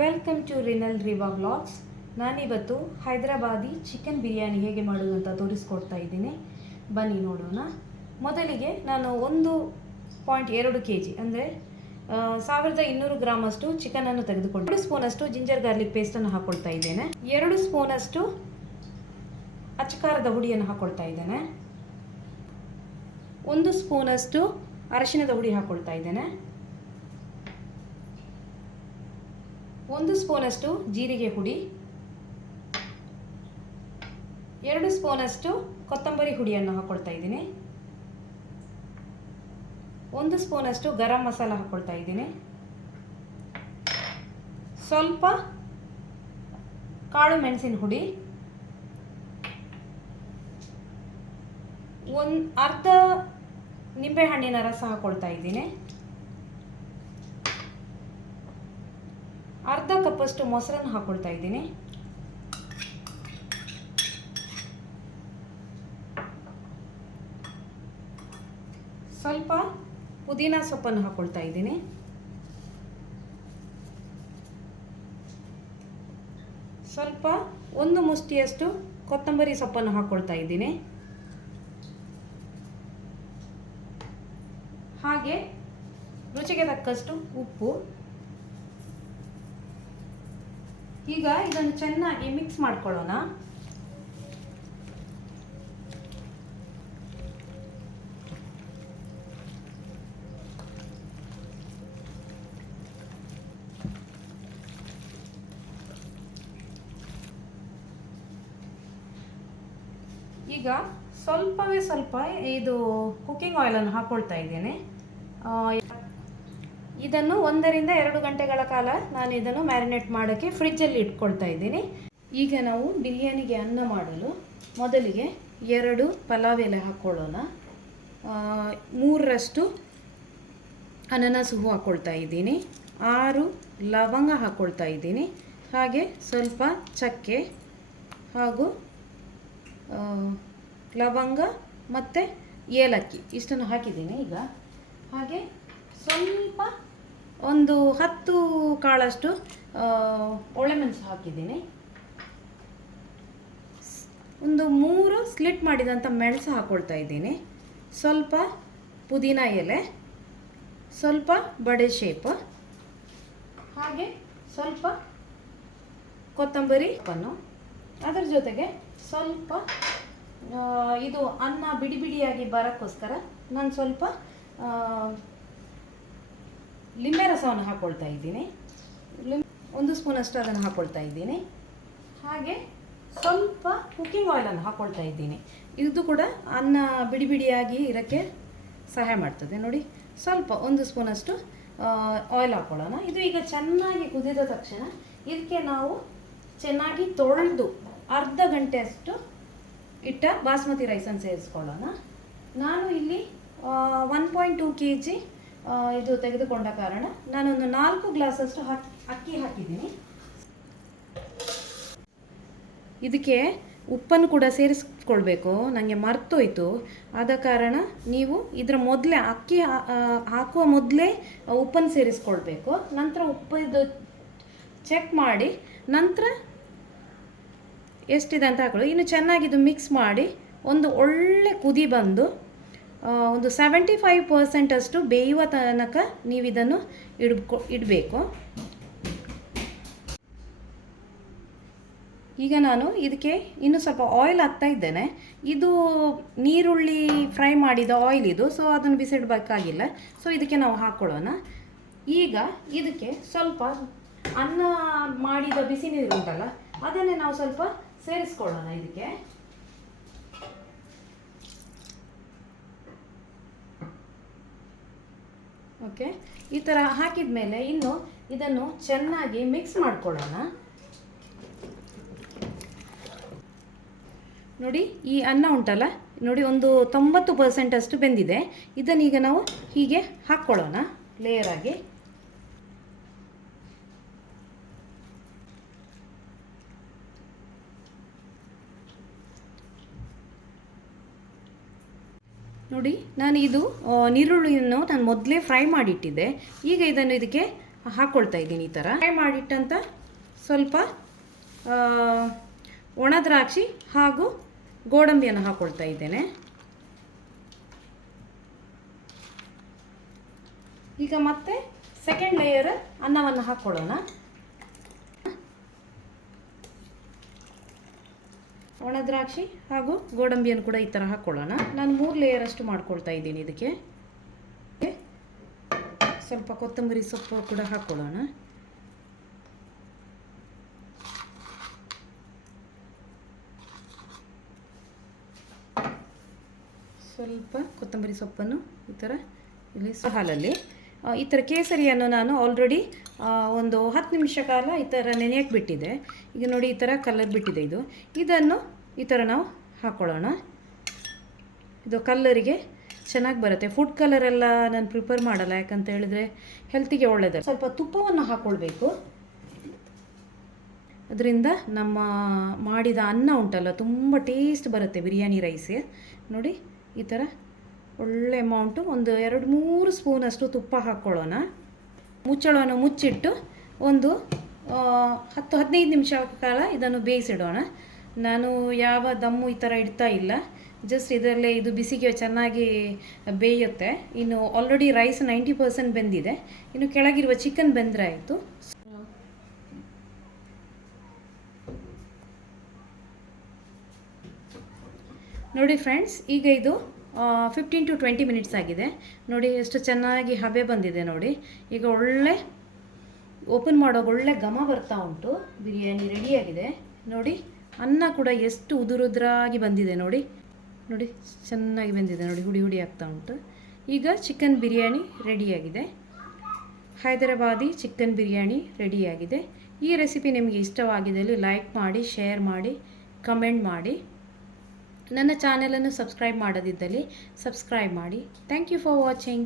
Welcome to Rinal Riva vlogs. ನಾನಿವತ್ತು Hyderabadi chicken biryani ಹೇಗೆ ಮಾಡೋದು ಅಂತ ತೋರಿಸ್ಕೊಡ್ತಾ ಇದ್ದೀನಿ. ಬನ್ನಿ ನೋಡೋಣ. ಮೊದಲಿಗೆ ನಾನು 1.2 kg ಅಂದರೆ 1200 ಗ್ರಾಮಷ್ಟು ಚಿಕನನ್ನು ತೆಗೆದುಕೊಂಡು 2 ಸ್ಪೂನಷ್ಟು ಜಿಂಜರ್ ಗಾರ್ಲಿಕ್ ಪೇಸ್ಟನ್ನು ಹಾಕ್ಕೊಳ್ತಾ ಇದ್ದೇನೆ. 2 ಸ್ಪೂನಷ್ಟು ಅಚ್ಚಕಾರದ ಹುಡಿಯನ್ನು ಹಾಕ್ಕೊಳ್ತಾ ಇದ್ದೇನೆ. 1 ಸ್ಪೂನಷ್ಟು ಅರಶಿನದ ಹುಡಿ ಹಾಕ್ಕೊಳ್ತಾ ಇದ್ದೇನೆ. 1 ಸ್ಪೂನಷ್ಟು ಜೀರಿಗೆ ಹುಡಿ, 2 ಸ್ಪೂನಷ್ಟು ಕೊತ್ತಂಬರಿ ಹುಡಿಯನ್ನು ಹಾಕ್ಕೊಳ್ತಾ ಇದ್ದೀನಿ. 1 ಸ್ಪೂನಷ್ಟು ಗರಂ ಮಸಾಲ ಹಾಕ್ಕೊಳ್ತಾ ಇದ್ದೀನಿ. ಸ್ವಲ್ಪ ಕಾಳು ಮೆಣಸಿನ ಹುಡಿ, ಅರ್ಧ ನಿಂಬೆಹಣ್ಣಿನ ರಸ ಹಾಕ್ಕೊಳ್ತಾ ಇದ್ದೀನಿ. ಅರ್ಧ ಕಪ್ಪಷ್ಟು ಮೊಸರನ್ನು ಹಾಕ್ಕೊಳ್ತಾ ಇದ್ದೀನಿ. ಸ್ವಲ್ಪ ಪುದೀನ ಸೊಪ್ಪನ್ನು ಹಾಕ್ಕೊಳ್ತಾ ಇದ್ದೀನಿ. ಸ್ವಲ್ಪ 1 ಮುಷ್ಟಿಯಷ್ಟು ಕೊತ್ತಂಬರಿ ಸೊಪ್ಪನ್ನು ಹಾಕ್ಕೊಳ್ತಾ ಇದ್ದೀನಿ. ಹಾಗೆ ರುಚಿಗೆ ತಕ್ಕಷ್ಟು ಉಪ್ಪು. ಈಗ ಇದನ್ನು ಚೆನ್ನಾಗಿ ಮಿಕ್ಸ್ ಮಾಡ್ಕೊಳ್ಳೋಣ. ಈಗ ಸ್ವಲ್ಪವೇ ಸ್ವಲ್ಪ ಇದು ಕುಕ್ಕಿಂಗ್ ಆಯಿಲನ್ನು ಹಾಕ್ಕೊಳ್ತಾ ಇದ್ದೇನೆ. ಇದನ್ನು 1 ರಿಂದ 2 ಗಂಟೆಗಳ ಕಾಲ ನಾನು ಇದನ್ನು ಮ್ಯಾರಿನೇಟ್ ಮಾಡೋಕ್ಕೆ ಫ್ರಿಜ್ಜಲ್ಲಿ ಇಟ್ಕೊಳ್ತಾ ಇದ್ದೀನಿ. ಈಗ ನಾವು ಬಿರಿಯಾನಿಗೆ ಅನ್ನ ಮಾಡಲು ಮೊದಲಿಗೆ 2 ಪಲಾವ್ ಎಲೆ ಹಾಕ್ಕೊಳ್ಳೋಣ. 3ರಷ್ಟು ಅನಾನಸ್ ಹೂವು ಹಾಕ್ಕೊಳ್ತಾ ಇದ್ದೀನಿ. 6 ಲವಂಗ ಹಾಕ್ಕೊಳ್ತಾ ಇದ್ದೀನಿ. ಹಾಗೆ ಸ್ವಲ್ಪ ಚಕ್ಕೆ ಹಾಗೂ ಲವಂಗ ಮತ್ತು ಏಲಕ್ಕಿ ಇಷ್ಟನ್ನು ಹಾಕಿದ್ದೀನಿ. ಈಗ ಹಾಗೆ ಸ್ವಲ್ಪ ಒಂದು 10 ಕಾಳಷ್ಟು ಒಳ್ಳೆಮೆಣಸು ಹಾಕಿದ್ದೀನಿ. ಒಂದು 3 ಸ್ಲಿಟ್ ಮಾಡಿದಂಥ ಮೆಣಸು ಹಾಕ್ಕೊಳ್ತಾ ಇದ್ದೀನಿ. ಸ್ವಲ್ಪ ಪುದೀನ ಎಲೆ, ಸ್ವಲ್ಪ ಬಡೆ ಶೇಪ್, ಹಾಗೆ ಸ್ವಲ್ಪ ಕೊತ್ತಂಬರಿ ಸೊಪ್ಪನ್ನು. ಅದರ ಜೊತೆಗೆ ಸ್ವಲ್ಪ ಇದು ಅನ್ನ ಬಿಡಿ ಬಿಡಿಯಾಗಿ ಬರೋಕ್ಕೋಸ್ಕರ ನಾನು ಸ್ವಲ್ಪ ಲಿಂಬೆ ರಸವನ್ನು ಹಾಕ್ಕೊಳ್ತಾ ಇದ್ದೀನಿ. 1 ಸ್ಪೂನಷ್ಟು ಅದನ್ನು ಹಾಕ್ಕೊಳ್ತಾ ಇದ್ದೀನಿ. ಹಾಗೆ ಸ್ವಲ್ಪ ಕುಕ್ಕಿಂಗ್ ಆಯಿಲನ್ನು ಹಾಕ್ಕೊಳ್ತಾ ಇದ್ದೀನಿ. ಇದು ಕೂಡ ಅನ್ನ ಬಿಡಿ ಬಿಡಿಯಾಗಿ ಇರೋಕ್ಕೆ ಸಹಾಯ ಮಾಡ್ತದೆ. ನೋಡಿ, ಸ್ವಲ್ಪ 1 ಸ್ಪೂನಷ್ಟು ಆಯಿಲ್ ಹಾಕ್ಕೊಳ್ಳೋಣ. ಇದು ಈಗ ಚೆನ್ನಾಗಿ ಕುದಿದ ತಕ್ಷಣ ಇದಕ್ಕೆ ನಾವು ಚೆನ್ನಾಗಿ ತೊಳೆದು ಅರ್ಧ ಗಂಟೆಯಷ್ಟು ಇಟ್ಟ ಬಾಸ್ಮತಿ ರೈಸನ್ನು ಸೇರಿಸ್ಕೊಳ್ಳೋಣ. ನಾನು ಇಲ್ಲಿ 1.2 kg ಇದು ತೆಗೆದುಕೊಂಡ ಕಾರಣ ನಾನೊಂದು 4 ಗ್ಲಾಸಷ್ಟು ಅಕ್ಕಿ ಹಾಕಿದ್ದೀನಿ. ಇದಕ್ಕೆ ಉಪ್ಪನ್ನು ಕೂಡ ಸೇರಿಸ್ಕೊಳ್ಬೇಕು, ನನಗೆ ಮರ್ತೋಯ್ತು. ಆದ ಕಾರಣ ನೀವು ಇದರ ಮೊದಲೇ ಅಕ್ಕಿ ಹಾಕುವ ಮೊದಲೇ ಉಪ್ಪನ್ನು ಸೇರಿಸ್ಕೊಳ್ಬೇಕು. ನಂತರ ಉಪ್ಪಿದು ಚೆಕ್ ಮಾಡಿ ನಂತರ ಎಷ್ಟಿದೆ ಅಂತ ಹಾಕೊಳ್ಳಿ. ಇನ್ನು ಚೆನ್ನಾಗಿದು ಮಿಕ್ಸ್ ಮಾಡಿ ಒಂದು ಒಳ್ಳೆ ಕುದಿ ಬಂದು ಒಂದು 75% ಅಷ್ಟು ಬೇಯುವ ತನಕ ನೀವು ಇದನ್ನು ಇಡಬೇಕು. ಈಗ ನಾನು ಇದಕ್ಕೆ ಇನ್ನೂ ಸ್ವಲ್ಪ ಆಯಿಲ್ ಹಾಕ್ತಾ ಇದ್ದೇನೆ. ಇದು ನೀರುಳ್ಳಿ ಫ್ರೈ ಮಾಡಿದ ಆಯಿಲ್ ಇದು, ಸೊ ಅದನ್ನು ಬಿಸಿಡಬೇಕಾಗಿಲ್ಲ. ಸೊ ಇದಕ್ಕೆ ನಾವು ಹಾಕ್ಕೊಳ್ಳೋಣ. ಈಗ ಇದಕ್ಕೆ ಸ್ವಲ್ಪ ಅನ್ನ ಮಾಡಿದ ಬಿಸಿ ನೀರು ಉಂಟಲ್ಲ, ಅದನ್ನೇ ನಾವು ಸ್ವಲ್ಪ ಸೇರಿಸ್ಕೊಳ್ಳೋಣ ಇದಕ್ಕೆ. ಓಕೆ, ಈ ಥರ ಹಾಕಿದ ಮೇಲೆ ಇನ್ನು ಇದನ್ನು ಚೆನ್ನಾಗಿ ಮಿಕ್ಸ್ ಮಾಡ್ಕೊಳ್ಳೋಣ. ನೋಡಿ, ಈ ಅನ್ನ ಉಂಟಲ್ಲ, ನೋಡಿ ಒಂದು 90% ಅಷ್ಟು ಬೆಂದಿದೆ. ಇದನ್ನೀಗ ನಾವು ಹೀಗೆ ಹಾಕ್ಕೊಳ್ಳೋಣ ಲೇಯರ್ ಆಗಿ. ನೋಡಿ, ನಾನು ಇದು ನೀರುಳ್ಳಿಯನ್ನು ನಾನು ಮೊದಲೇ ಫ್ರೈ ಮಾಡಿಟ್ಟಿದ್ದೆ. ಈಗ ಇದನ್ನು ಇದಕ್ಕೆ ಹಾಕ್ಕೊಳ್ತಾ ಇದ್ದೀನಿ. ಈ ಥರ ಫ್ರೈ ಮಾಡಿಟ್ಟಂಥ ಸ್ವಲ್ಪ ಒಣ ದ್ರಾಕ್ಷಿ ಹಾಗೂ ಗೋಡಂಬಿಯನ್ನು ಹಾಕ್ಕೊಳ್ತಾ ಇದ್ದೇನೆ. ಈಗ ಮತ್ತೆ ಸೆಕೆಂಡ್ ಲೇಯರ್ ಅನ್ನವನ್ನು ಹಾಕ್ಕೊಳ್ಳೋಣ. ಒಣ ದ್ರಾಕ್ಷಿ ಹಾಗೂ ಗೋಡಂಬಿಯನ್ನು ಕೂಡ ಈ ಥರ ಹಾಕ್ಕೊಳ್ಳೋಣ. ನಾನು 3 ಲೇಯರ್ ಅಷ್ಟು ಮಾಡ್ಕೊಳ್ತಾ ಇದ್ದೀನಿ. ಇದಕ್ಕೆ ಸ್ವಲ್ಪ ಕೊತ್ತಂಬರಿ ಸೊಪ್ಪು ಕೂಡ ಹಾಕ್ಕೊಳ್ಳೋಣ. ಸ್ವಲ್ಪ ಕೊತ್ತಂಬರಿ ಸೊಪ್ಪನ್ನು ಈ ಥರ ಇಲ್ಲಿ ಹಾಲಲ್ಲಿ ಈ ಥರ ಕೇಸರಿಯನ್ನು ನಾನು ಆಲ್ರೆಡಿ ಒಂದು 10 ನಿಮಿಷ ಕಾಲ ಈ ಥರ ನೆನೆಯಕ್ಕೆ ಬಿಟ್ಟಿದೆ. ಈಗ ನೋಡಿ ಈ ಥರ ಕಲರ್ ಬಿಟ್ಟಿದೆ. ಇದನ್ನು ಈ ಥರ ನಾವು ಹಾಕ್ಕೊಳ್ಳೋಣ. ಇದು ಕಲ್ಲರಿಗೆ ಚೆನ್ನಾಗಿ ಬರುತ್ತೆ. ಫುಡ್ ಕಲರೆಲ್ಲ ನಾನು ಪ್ರಿಪೇರ್ ಮಾಡಲ್ಲ, ಯಾಕಂತ ಹೇಳಿದ್ರೆ ಹೆಲ್ತಿಗೆ ಒಳ್ಳೆಯದು. ಸ್ವಲ್ಪ ತುಪ್ಪವನ್ನು ಹಾಕ್ಕೊಳ್ಬೇಕು. ಅದರಿಂದ ನಮ್ಮ ಮಾಡಿದ ಅನ್ನ ಉಂಟಲ್ಲ ತುಂಬ ಟೇಸ್ಟ್ ಬರುತ್ತೆ ಬಿರಿಯಾನಿ ರೈಸ್. ನೋಡಿ ಈ ಥರ ಒಳ್ಳೆ ಅಮೌಂಟು ಒಂದು 2-3 ಸ್ಪೂನಷ್ಟು ತುಪ್ಪ ಹಾಕ್ಕೊಳ್ಳೋಣ. ಮುಚ್ಚಳವನ್ನು ಮುಚ್ಚಿಟ್ಟು ಒಂದು 10-15 ನಿಮಿಷ ಕಾಲ ಇದನ್ನು ಬೇಯಿಸಿಡೋಣ. ನಾನು ಯಾವ ದಮ್ಮು ಈ ಥರ ಇಡ್ತಾ ಇಲ್ಲ, ಜಸ್ಟ್ ಇದರಲ್ಲೇ ಇದು ಬಿಸಿಗೆ ಚೆನ್ನಾಗಿ ಬೇಯುತ್ತೆ. ಇನ್ನು ಆಲ್ರೆಡಿ ರೈಸ್ 90% ಬೆಂದಿದೆ, ಇನ್ನು ಕೆಳಗಿರುವ ಚಿಕನ್ ಬೆಂದರೆ ಆಯಿತು. ನೋಡಿ ಫ್ರೆಂಡ್ಸ್, ಈಗ ಇದು 15 to 20 ಮಿನಿಟ್ಸ್ ಆಗಿದೆ. ನೋಡಿ ಎಷ್ಟು ಚೆನ್ನಾಗಿ ಹಬೆ ಬಂದಿದೆ. ನೋಡಿ ಈಗ ಒಳ್ಳೆ ಓಪನ್ ಮಾಡುವಾಗ ಒಳ್ಳೆ ಘಮ ಬರ್ತಾ ಉಂಟು. ಬಿರಿಯಾನಿ ರೆಡಿಯಾಗಿದೆ. ನೋಡಿ ಅನ್ನ ಕೂಡ ಎಷ್ಟು ಉದುರುದ್ರಾಗಿ ಬಂದಿದೆ. ನೋಡಿ ನೋಡಿ ಚೆನ್ನಾಗಿ ಬಂದಿದೆ. ನೋಡಿ ಹುಡಿ ಹುಡಿ ಆಗ್ತಾ ಉಂಟು. ಈಗ ಚಿಕನ್ ಬಿರಿಯಾನಿ ರೆಡಿಯಾಗಿದೆ. ಹೈದರಾಬಾದಿ ಚಿಕನ್ ಬಿರಿಯಾನಿ ರೆಡಿಯಾಗಿದೆ. ಈ ರೆಸಿಪಿ ನಿಮಗೆ ಇಷ್ಟವಾಗಿದ್ದಲ್ಲಿ ಲೈಕ್ ಮಾಡಿ, ಶೇರ್ ಮಾಡಿ, ಕಮೆಂಟ್ ಮಾಡಿ. ನನ್ನ ಚಾನಲನ್ನು ಸಬ್ಸ್ಕ್ರೈಬ್ ಮಾಡದಿದ್ದಲ್ಲಿ ಸಬ್ಸ್ಕ್ರೈಬ್ ಮಾಡಿ. Thank you for watching.